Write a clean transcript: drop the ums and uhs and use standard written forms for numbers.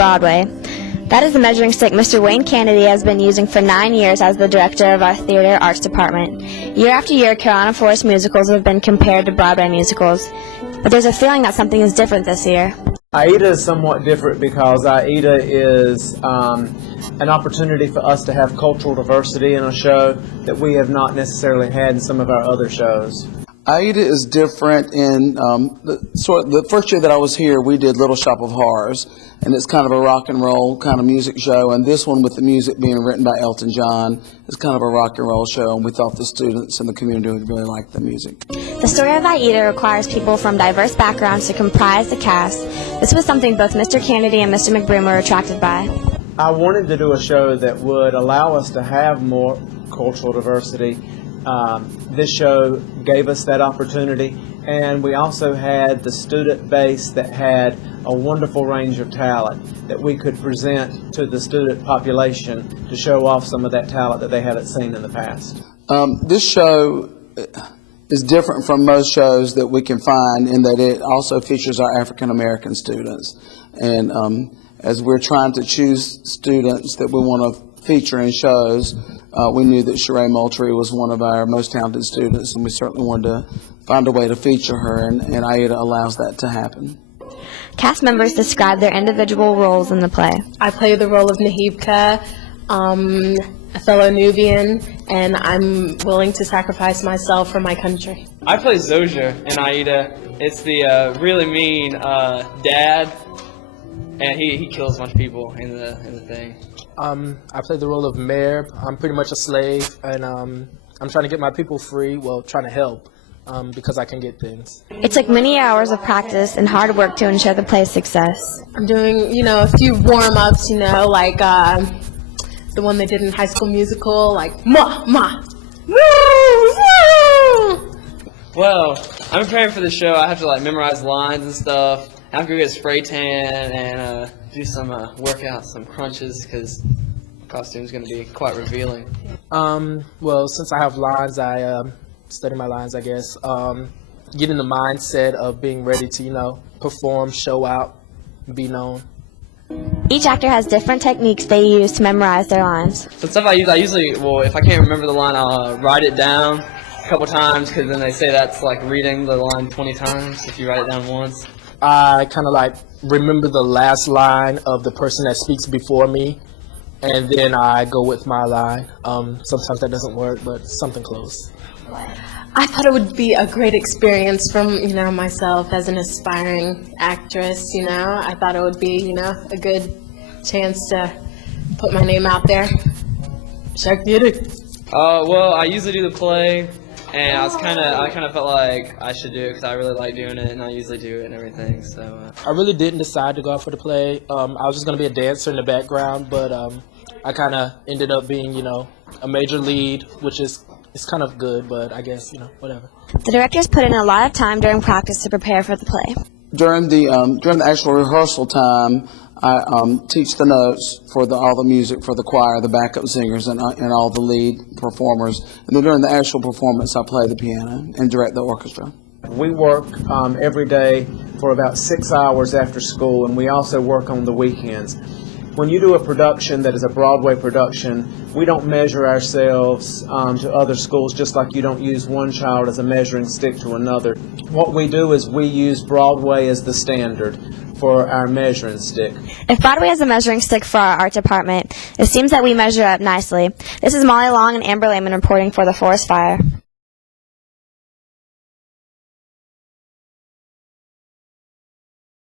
Broadway. That is the measuring stick Mr. Wayne Kennedy has been using for 9 years as the director of our theater arts department. Year after year, Carolina Forest musicals have been compared to Broadway musicals, but there's a feeling that something is different this year. Aida is somewhat different because Aida is an opportunity for us to have cultural diversity in a show that we have not necessarily had in some of our other shows. Aida is different in the first year that I was here, we did Little Shop of Horrors, and it's kind of a rock and roll kind of music show, and this one with the music being written by Elton John is kind of a rock and roll show, and we thought the students in the community would really like the music. The story of Aida requires people from diverse backgrounds to comprise the cast. This was something both Mr. Kennedy and Mr. McBroom were attracted by. I wanted to do a show that would allow us to have more cultural diversity. This show gave us that opportunity, and we also had the student base that had a wonderful range of talent that we could present to the student population to show off some of that talent that they haven't seen in the past. This show is different from most shows that we can find in that it also features our African American students, and as we're trying to choose students that we want to feature in shows, we knew that Sheree Moultrie was one of our most talented students, and we certainly wanted to find a way to feature her, and Aida allows that to happen. Cast members describe their individual roles in the play. I play the role of Nahibka, a fellow Nubian, and I'm willing to sacrifice myself for my country. I play Zoja in Aida. It's the really mean dad, and he kills a bunch of people in the thing. I play the role of Mayor. I'm pretty much a slave, and I'm trying to get my people free, well, trying to help, because I can get things. It took many hours of practice and hard work to ensure the play's success. I'm doing, a few warm-ups, like the one they did in High School Musical, like, ma, ma, woo, woo. Well, I'm preparing for the show. I have to, memorize lines and stuff. I have to go get a spray tan and do some workouts, some crunches, because the costume's going to be quite revealing. Well, since I have lines, I study my lines, I guess. Get in the mindset of being ready to, perform, show out, be known. Each actor has different techniques they use to memorize their lines. The stuff I usually, if I can't remember the line, I'll write it down a couple times, because then they say that's like reading the line 20 times if you write it down once. I kind of remember the last line of the person that speaks before me, and then I go with my line. Sometimes that doesn't work, but something close. I thought it would be a great experience from, myself as an aspiring actress, I thought it would be, a good chance to put my name out there. Shark Beauty. Well, I usually do the play, and I kind of felt like I should do it because I really like doing it, and I usually do it and everything. So I really didn't decide to go out for the play. I was just going to be a dancer in the background, but I kind of ended up being, a major lead, which is it's kind of good, but I guess, whatever. The directors put in a lot of time during practice to prepare for the play. During the actual rehearsal time, I teach the notes for all the music for the choir, the backup singers, and all the lead performers. And then during the actual performance, I play the piano and direct the orchestra. We work every day for about 6 hours after school, and we also work on the weekends. When you do a production that is a Broadway production, we don't measure ourselves to other schools, just like you don't use one child as a measuring stick to another. What we do is we use Broadway as the standard for our measuring stick. If Broadway is a measuring stick for our art department, it seems that we measure up nicely. This is Molly Long and Amber Lehman reporting for the Forest Fire.